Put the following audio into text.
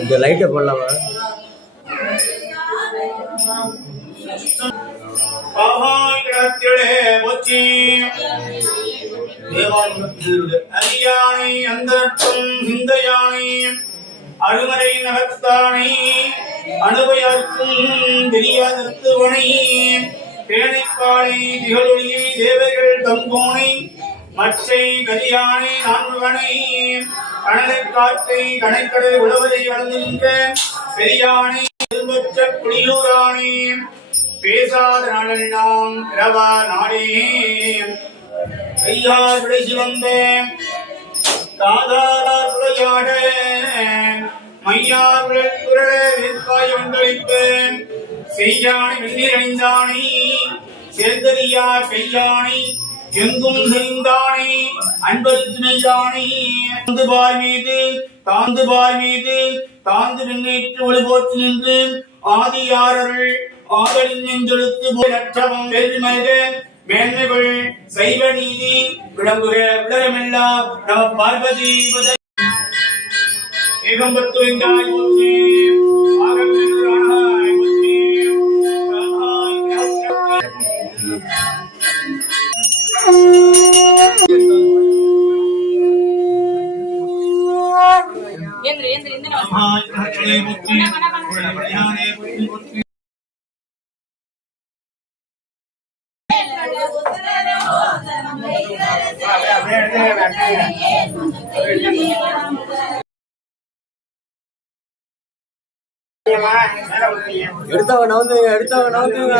இந்த லைட்டை போடலாமா? பாவாய்கிடத்திலே போற்றி. தேவாலயத்தில் அரியானை அந்தரட்டும் சிந்தையானை அழுமறை நகத்தானை அணுவையார்க்கும் தெரியாதத்துவனை பேணைப்பாளை திகழொழியை தேவர்கள் தங்கோனை. மற்றை கரியானை நான்குவனை கணலை காற்றை கணைக்கடல் உழவதை வளர்ந்துகின்ற பெரியானை திரும்பற்ற குடியூரானே. பேசாத நாளெல்லாம் பிறவா நாளே கையார் விளைச்சி வந்தேன் தாதாரார் விளையாட மையார் விழக்குரல வேட்பாய் வந்தளிப்பேன் செய்யானை வெந்நீர் அணிந்தானை சேர்ந்தறியா கையானை எங்கும் செறிந்தானை அன்பருக்கு நெய்யானை தாந்து பாய் மீது தாந்து பார் மீது தாந்து விண்ணேற்று ஒளிபோற்று நின்று ஆதியாரர்கள் ஆதலின் நெஞ்செழுத்து போல் அற்றவம் வெற்றி மனித மேன்மைகள் சைவ நீதி விளங்குக. விளரமெல்லாம் நம பார்வதி ಇವತ್ತು ಇಂದ ಇವತ್ತು Thank you. எடுத்தவங்க நவுந்துங்க எடுத்தவங்க நவுந்துங்க